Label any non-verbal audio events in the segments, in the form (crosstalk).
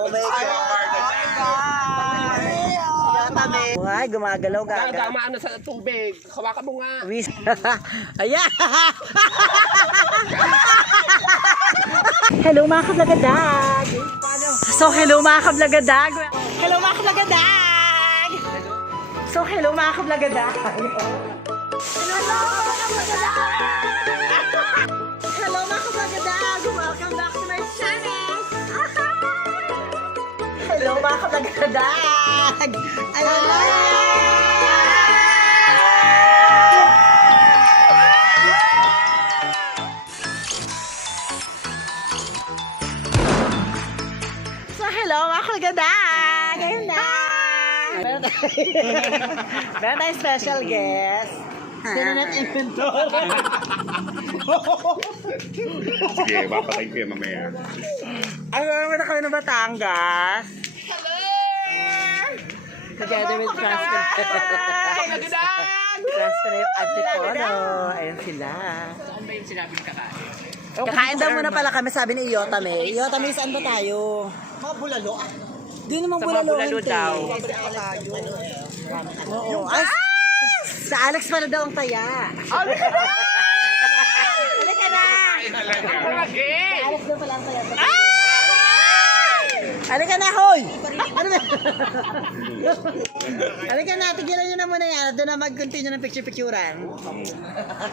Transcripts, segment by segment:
Oh my God. Ay, gumagalaw gaga. Gagamaan na sa tubig. Hawakan mo nga. Wis. (laughs) Ayan. (laughs) hello mga kablagadag. So hello mga kablagadag. Hello mga kablagadag. So hello mga kablagadag. Hello Mga kablagadag. Ayan. So, hello mga kagadag! Ngayon na! Meron tayong, meron tayong special guest. Sino net inventory? Sige, papatay ko yan mamaya. Ay, meron na kami ng Batangas. Together with Transparent. Transparent Antipolo. Ayan sila. Saan ba yung sinabing kakain? Kakain daw muna pala kami, sabi ni Iyotame. Iyotame, saan ba tayo? Mga bulalo. Di naman Sa bulalo. bulalo Hinte. daw. Oo. Ay, sa Alex pala daw ang taya. Halika na! Halika na! Sa Alex daw pala ang taya. Halika na, hoy! Ano ba? Halika na, tigilan nyo na muna yan. Doon na mag-continue ng picture-picturean.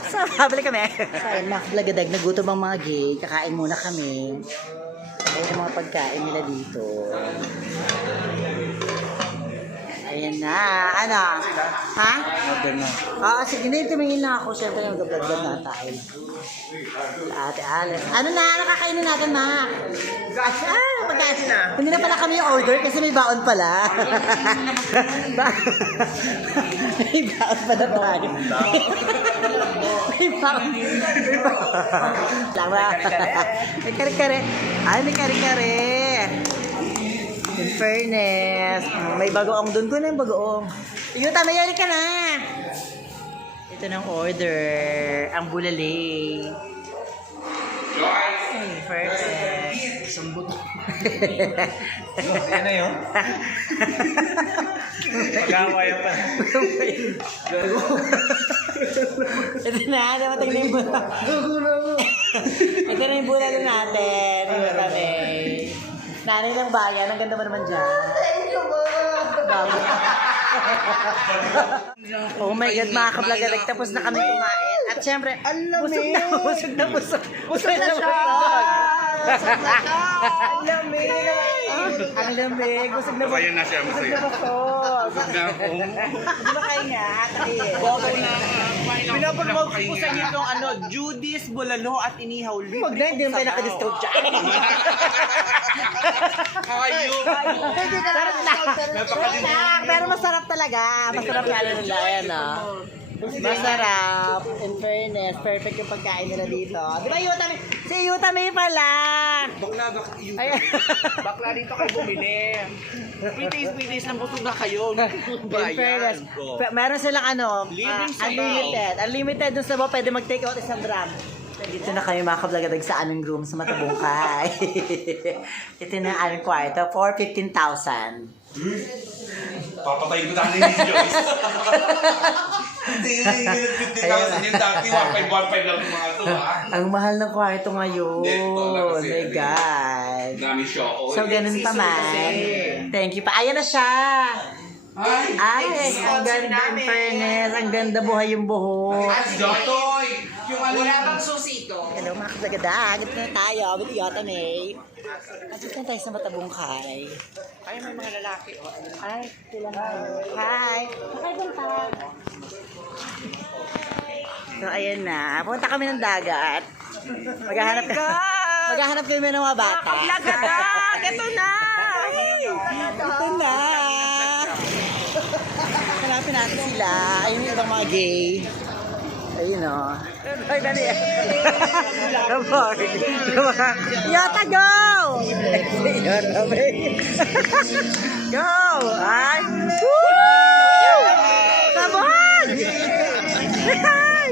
So, habalik kami. So, ayun, mga kablagadag, nagutom ang mga gay. Kakain muna kami. Ayun ang mga pagkain nila dito. Ayan na. Ano? Ha? Order na. Oo, sige. Hindi, tumingin lang ako. Siyempre, mag-vlog na tayo. Ate Alice. Ano na? Ano kakainin natin, ma? Ah, pagkain na. Hindi na pala kami yung order kasi may baon pala. (laughs) May baon pala tayo. may baon. May baon. Lama. May kare-kare. Ay, may kare-kare. In fairness, mm, may bagoong doon ko na yung bagoong. Yuta, mayari ka na. Ito ng order. Ang bulali. Ay, perfect. Isang buto. Yan na yun? Pag-away pa. Ito na, dapat na yung bulalo. Ito na yung bulalo natin. Ito kami. Nanay ng bayan, ang ganda mo naman dyan. Bago. oh my God, mga kablagalag, tapos na kami kumain. At syempre, busog na, busog na, busog. Busog na siya. Na siya. Ang lamig. Ang lamig. Busog na Masaya na siya, Busog masaya. na busog. Na ako. Hindi ba kayo nga? Takihin. Pinapromote ko sa inyo itong ano, Judy's Bulalo at Inihaw Libre. Huwag na, hindi naman tayo nakadisturb dyan. (laughs) Kayo! Sarap na. Sarap, pero masarap talaga. Masarap lalo nila. Ayan o. Masarap. In fairness, perfect yung pagkain nila dito. Di ba Yuta May? Si Yuta May pala. Bakla, bak, yun. Ayan. Bakla dito kayo bumili. Pitis, pitis lang busog na kayo. In fairness. pe- Meron silang ano, sabaw. unlimited. Unlimited dun sa ba, pwede mag-take out isang drum. Dito na kayo mga kablagadag sa aming room sa Matabungkay. (laughs) Ito na ang aming kwarto for 15,000. Papatayin ko dati ni Joyce. (laughs) Hindi, hinihilit 50,000 yung dati. 1,515 lang yung mga to, ha? Ang mahal ng kwarto ngayon. Hindi, totoo lang Oh kasi, my ano, God. Dami show. So, ganun pa man. Thank you pa. Ayan na siya. Ay! Ay, ang ganda in fairness. Ang ganda buhay yung buhok. Jotoy! Yung ano Wala bang susito? Hello mga kasagadag. Ito na tayo with Iyota May. Nandito na tayo sa Matabungkay. Ay, may mga lalaki. Oh. Ay, sila na. Hi. Doon pa. So, ayan na. Punta kami ng dagat. Maghahanap ka. Maghahanap kami ng mga bata. Lagadag! Ito na! Ito na. (laughs) Hanapin natin sila. Ayun yung ibang mga gay. Ayun o. Ay, dali. (laughs) Sabor. Yata, go! Yata, (laughs) babe. Go! Ay! Woo! Sabon! Ay!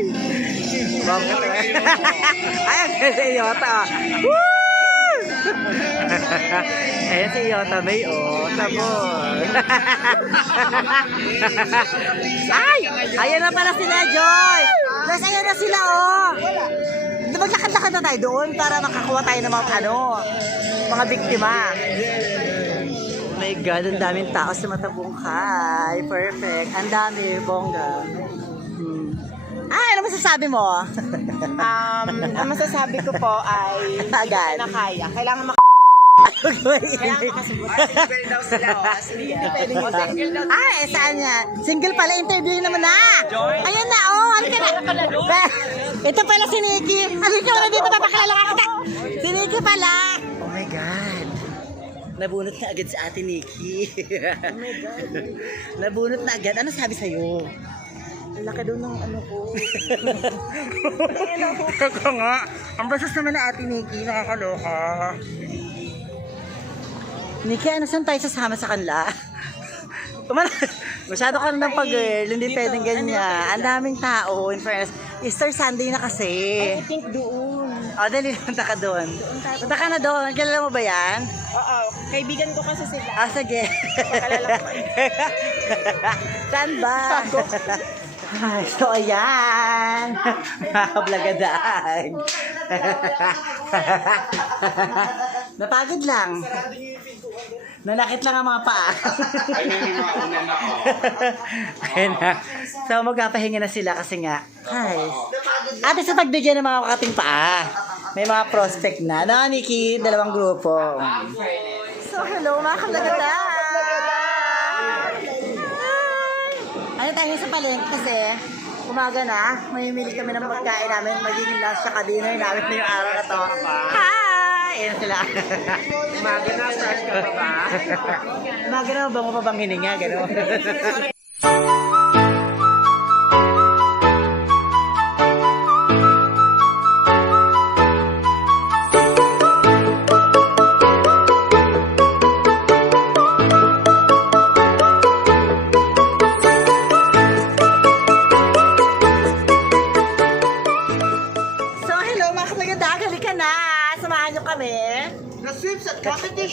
Bongga talaga. (laughs) Ay, ang ganda yung Yota. Woo! Ayan si Yota May, oh. Sabon. Ay! Ayan na pala sila, Joy! Guys, ayan na sila, oh! Maglakad-lakad na tayo doon para makakuha tayo ng mga, ano, mga biktima. Oh my God, ang daming tao sa Matabungkay. Perfect. Ang dami, bongga. Hmm. Ah, ano masasabi mo? Um, ang masasabi ko po ay (laughs) Agad. na kaya. Kailangan mak- Kailangan makasubot. Single daw sila. Ah, eh, saan yan? Single pala, interview naman na. Ayun na, oh, halika na. Be- Ito pala si Nikki. Halika mo na dito, papakilala ka kita. Si Nikki pala. Oh my God. Nabunot na agad si ate Nikki. oh my God. (laughs) Nabunot na agad. Ano sabi sa'yo? Ang laki daw ng ano ko. (laughs) Kaka nga. Ang bastos naman na ate Nikki. Nakakaloka. Nikki, ano saan tayo sasama sa kanila? (laughs) Masyado ka ng pag-girl, hindi pwedeng ganyan. Ang daming tao, in fairness. Easter Sunday na kasi. I think doon. O, dali, punta ka doon. Punta ka na doon. Kilala mo ba yan? Oo. Kaibigan ko kasi sila. Ah, sige. (laughs) Saan ba? Ay, so, ayan. Blagadag. (laughs) Napagod lang. Nanakit lang ang mga paa. (laughs) Ay, may mga unan ako. Ayan na. So, magpapahinga na sila kasi nga, hi. Ate, sa pagbigyan ng mga kating paa, may mga prospect na. No, Nikki? Dalawang grupo. So, hello mga kalagata. Ano tayo sa palengke kasi umaga na, mamimili kami ng pagkain namin, magiging lunch sa dinner namin na yung araw na to. Hi! Ayan sila. (laughs) Umaga na, start ka pa ba? umaga na, bango pa bang hininga, gano'n. (laughs)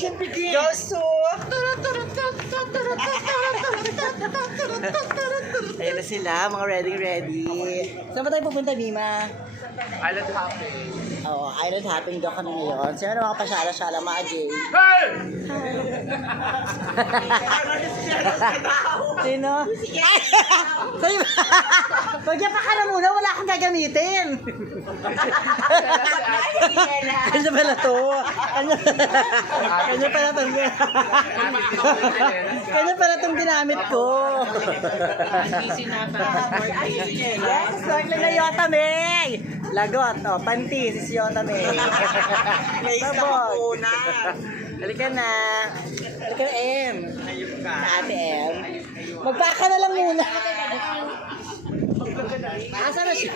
at competition begins. Go, Su! Ayan na sila, mga ready ready. Saan ba tayo pupunta, Mima? Island hopping. Oo, island hopping daw kami ngayon. Sino na mga pasyala-syala, mga Jay? (laughs) Sino? Sabi ba? Pagyan pa ka na muna, wala akong gagamitin. Kanya (laughs) pala to. Kanya, kanya pala to. Kanya pala itong ginamit ko. Yes, snorkeling na Yota May. Lagot, oh, panty, si Yota May. (laughs) Sabog. Halika na. Halika na, M. Sa ate M. Magpaka na lang muna. Asa na siya?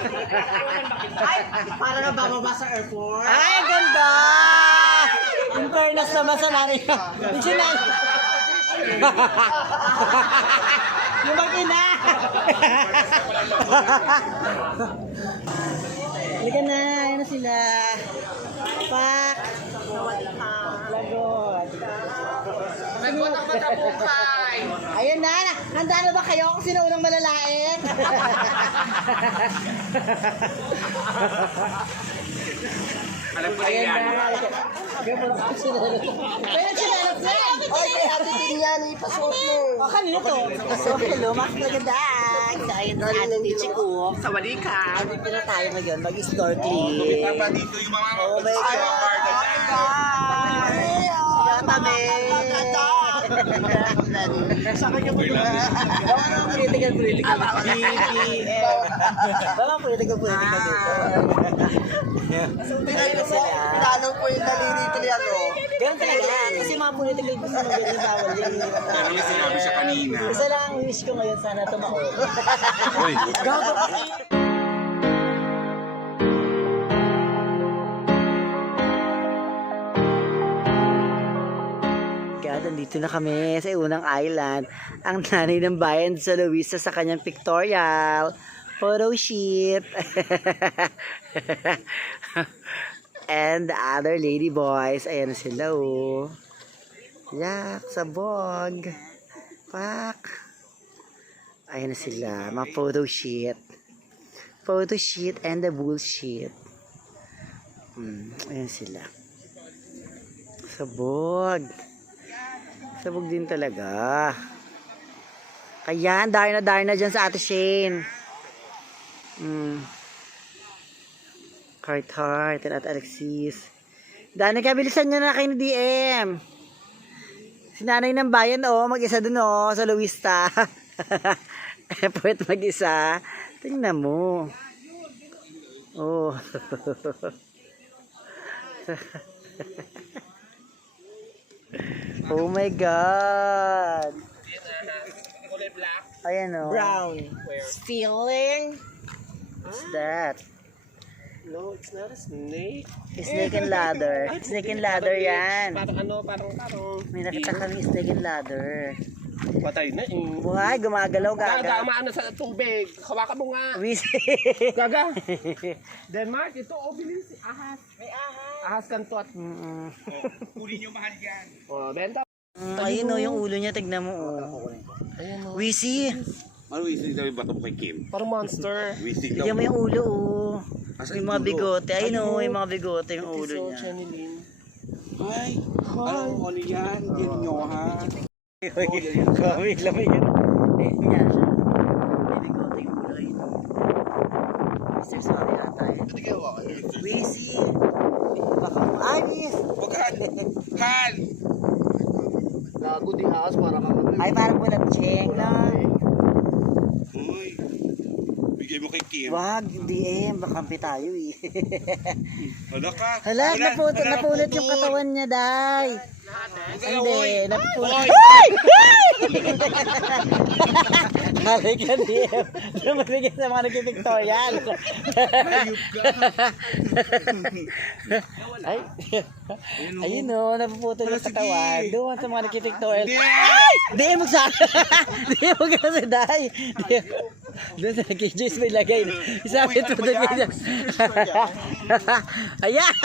Ay, para na bababa sa airport. Ay, ganda! In fairness naman sa nanay niya. Yung sinay. (laughs) Yung mag-ina. (laughs) Halika na, ayan na sila. Pak. Lagot. Lagot ang matabukay. Ayun na, handa na ba kayo kung sino unang malalait? Alam ko na yan. na. Kaya pala ako sinunod. Kaya sinunod yan. Ipasuot mo. O, kanino to? So, hello, mga kagadag. So, ayun na ating teacher ko. Sa wali ka. Andito na tayo ngayon, mag-snorkeling. Papa, dito yung mga Oh my God. Yata, Sa kanya mo lang. Baka political, political. BBM. Baka political, political dito. Na sila. Pinanaw po yung daliri ko niya? Ganun talaga. Kasi mga political gusto mo ganyan bawal yun. Pero yung sinabi siya kanina. Isa lang ang wish ko ngayon, sana tumaon. Uy. Gago God, nandito na kami sa unang island. Ang nanay ng bayan sa Luisa sa kanyang pictorial. Photo shoot. (laughs) and the other lady boys. Ayan sila oh. Yak, sabog. Pak. Ayan sila. Mga photo shoot. Photo shoot and the bullshit. Hmm, ayan sila. Sabog. Sabog din talaga. Ayan, dahil na dahil na dyan sa ate Shane. Hmm. Heart Heart at Alexis. Dani ka, bilisan nyo na kayo ni DM. Si nanay ng bayan, oh, mag-isa dun, oh, sa Luista. (laughs) Effort mag-isa. Tingnan mo. Oh. (laughs) oh my God. Kulay black. Ayan, oh. Brown. Stealing? What's that? No, it's not a snake. Snake and ladder. (laughs) Snake and ladder yan. Parang ano, parang parang... May nakita kami snake and ladder. Patay na eh. Buhay, gumagalaw Gaga, gaga. maano sa tubig. Hawakan mo nga. Wisi. (laughs) Gaga. (laughs) Denmark, ito, oh, bilis. Ahas. May ahas. Ahas kantot. Mm-mm. Oh, benta. Mm, Ayun o, yung ulo niya, tignan mo. Oh. Wisi. Ano wisig sabi bato mo kay Kim? Parang monster. Wisig Tignan mo yung ulo, oh. Asan Yung mga bigote. Ayun o, yung mga bigote, yung ulo niya. Ay, ano, ano yan? Yan nyo ha? Kami, lamig yan. Ayun nga siya. May bigote yung ulo yun. Mr. Sorry ata yun. Wisi. Baka, ay, Wis. Han! Gago di ahas, parang kang Ay, parang bulat cheng, no? Uy, bigay mo kay Kim. Wag, DM, baka kampi tayo eh. Hala ka. Hala, naputol, napulot yung katawan niya, day. Hindi, napulot. Hoy! Hari ka, DM. Lumabig ka sa mga nagpipictorial. Ay, ayun o, napuputol yung katawan. Doon sa mga nagpipictorial. Ay! DM mo sa DM mo ka sa day. Doon sa nagkijis may lagay. Isabit mo doon yun. Ayan! (laughs)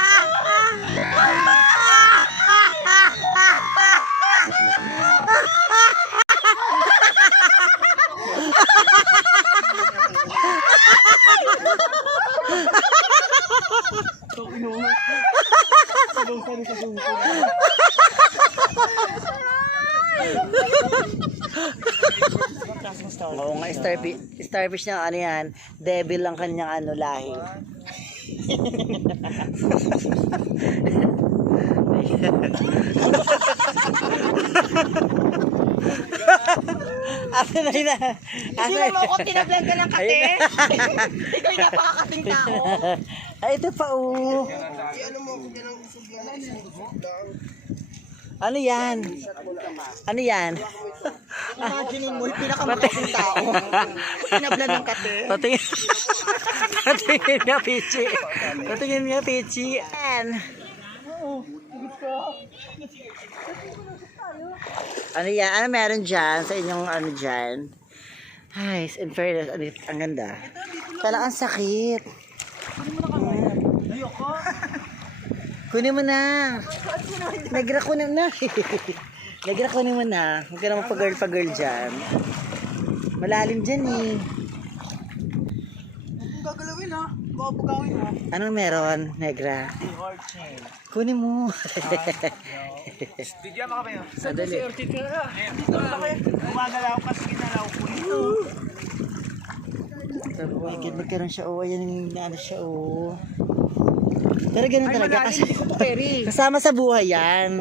Oo nga, starfish, starfish na ano yan, devil lang kanyang ano lahi. (laughs) Asa na yun ah. Asa Hindi mo ako tinablan ka ng kate. Ikaw yung (laughs) napakakating tao. Ay, ito pa oh. Ano yan? Ano yan? Imagine mo, yung (laughs) pinakamakating tao. Tinablan ng kate. Patingin. Patingin nga, Pichi. Patingin nga, Pichi. An. Ano yan? Ano meron dyan? Sa inyong ano dyan? Ay, in fairness, ano, ang ganda. Kala ang sakit. Kunin mo na. Nagra ko na na. (laughs) Nagra kunin mo na. Huwag ka naman pa-girl pa-girl dyan. Malalim dyan eh. Gagalawin ha, babagawin ha. Anong meron, Negra? Kunin mo. (laughs) Bigyan mo kami. Madali. Gumagalaw kasi ginalaw ko ito. My God, nagkaroon siya. Oh, ayan yung siya. Oh. Pero ganun talaga. Kasi, (laughs) kasama sa buhay yan.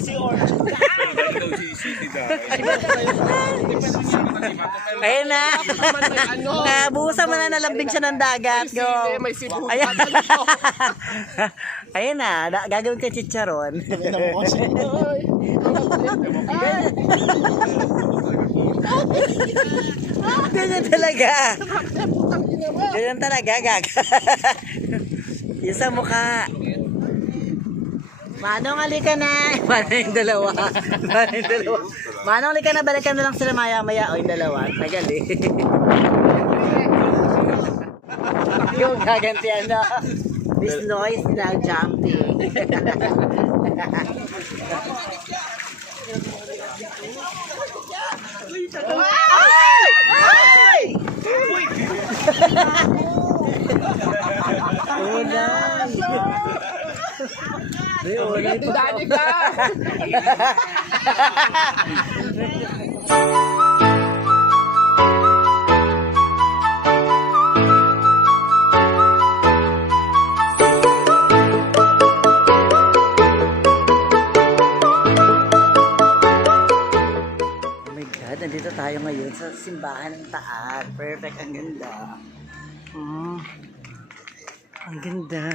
Si Orchin. (laughs) Ayun na. Nabuhusan mo na nalambing siya ng dagat. Go. May. Ayan. (laughs) Ayun na. Gagawin ka chicharon. Ganyan talaga. Ganyan talaga, gaga. (laughs) Yung sa mukha. Manong, halika na. (laughs) Manong yung dalawa. Manong yung dalawa. Manong, halika na. Balikan na lang sila maya-maya. O, yung dalawa. Tagal eh. (laughs) yung gagantihan na. This noise now jumping. Ay! Ulay! Ay, ulay pa. Dali ka! Nandito tayo ngayon sa simbahan ng Taal. Perfect, ang ganda. Mm, ang ganda.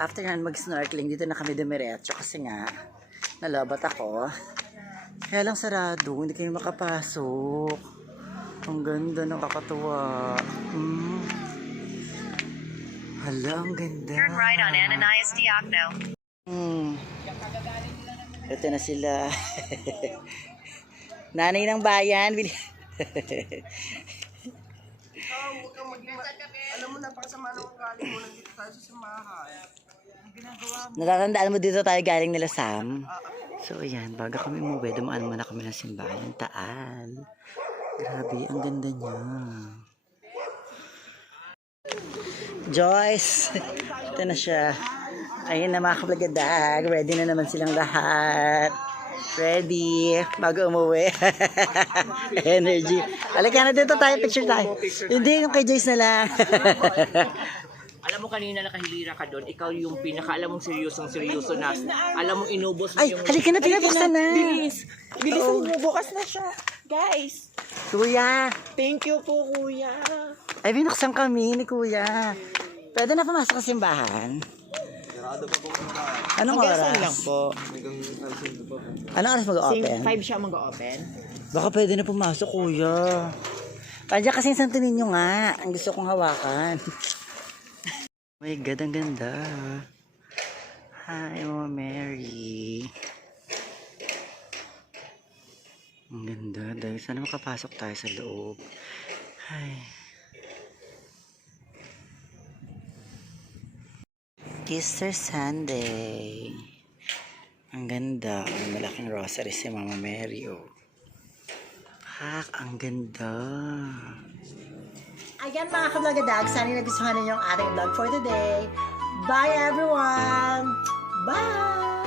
After yan mag-snorkeling, dito na kami dumiretso kasi nga, nalabat ako. Kaya lang sarado, hindi kayo makapasok. Ang ganda, nakakatuwa. Mm. Hala, ang ganda. Turn right on Ananias Diokno. Hmm. Ito na sila. (laughs) Nanay ng bayan. Bili- Alam mo, napakasama ng ugali mo. Nandito tayo sa samahan. Natatandaan mo dito tayo galing nila Sam. So ayan, bago kami umuwi, dumaan muna kami ng simbahan Taal. Grabe, ang ganda niya. Joyce! (laughs) Ito na siya. Ayun na mga kablagadag. Ready na naman silang lahat. Ready. Bago umuwi. (laughs) Energy. Halika na dito tayo. Picture tayo. Hindi, yung kay Joyce na lang. (laughs) Alam mo kanina nakahilira ka doon, ikaw yung pinaka, alam mong seryosong seryoso na, alam mong inubos mo Ay, yung... halika na, pinabuksan na. Bilis! Bilis mo, bukas na siya. Guys, Kuya. thank you po kuya. Ay, binuksan kami ni Kuya. Pwede na pumasok sa simbahan? Anong Hanggang oras? saan lang po? Anong oras mag-open? 5 siya mag-open. Baka pwede na pumasok, Kuya. Padya kasi yung Santo Niño nga. Ang gusto kong hawakan. My God, ang ganda. Hi, Mama Mary. Ang ganda. Dahil sana makapasok tayo sa loob. Hi. Easter Sunday. Ang ganda. May malaking rosary si Mama Mary, oh. Pak, ang ganda. Ayan mga kablagadag, sana nagustuhan ninyo ang ating vlog for today. Bye everyone! Bye!